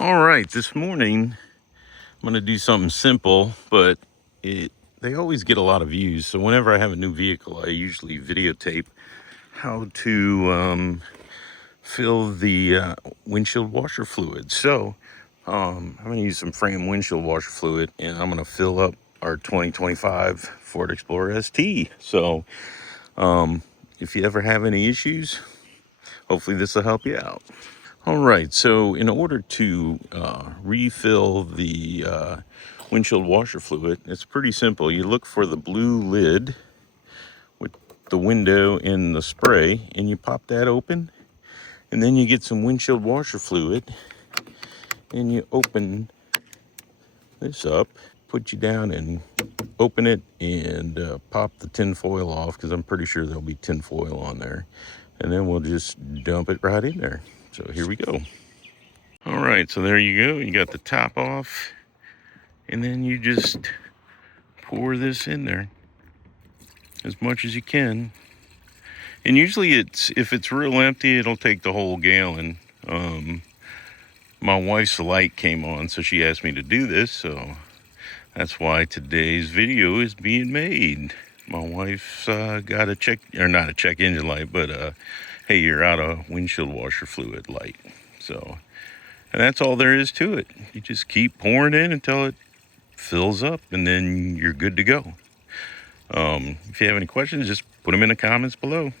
All right, this morning I'm going to do something simple, but they always get a lot of views. So whenever I have a new vehicle, I usually videotape how to fill the windshield washer fluid. So I'm going to use some Frame windshield washer fluid, and I'm going to fill up our 2025 Ford Explorer ST. So if you ever have any issues, hopefully this will help you out. All right, so in order to refill the windshield washer fluid, it's pretty simple. You look for the blue lid with the window and the spray, and you pop that open, and then you get some windshield washer fluid, and you open this up, put you down and open it, and pop the tin foil off, because I'm pretty sure there'll be tin foil on there, and then we'll just dump it right in there. So here we go. All right, so there you go. You got the top off, and then you just pour this in there as much as you can. And usually if it's real empty, it'll take the whole gallon. My wife's light came on, so she asked me to do this, so that's why today's video is being made. My wife's got a check, or not a check engine light, but hey, you're out of windshield washer fluid light. So, and that's all there is to it. You just keep pouring in until it fills up, and then you're good to go. If you have any questions, just put them in the comments below.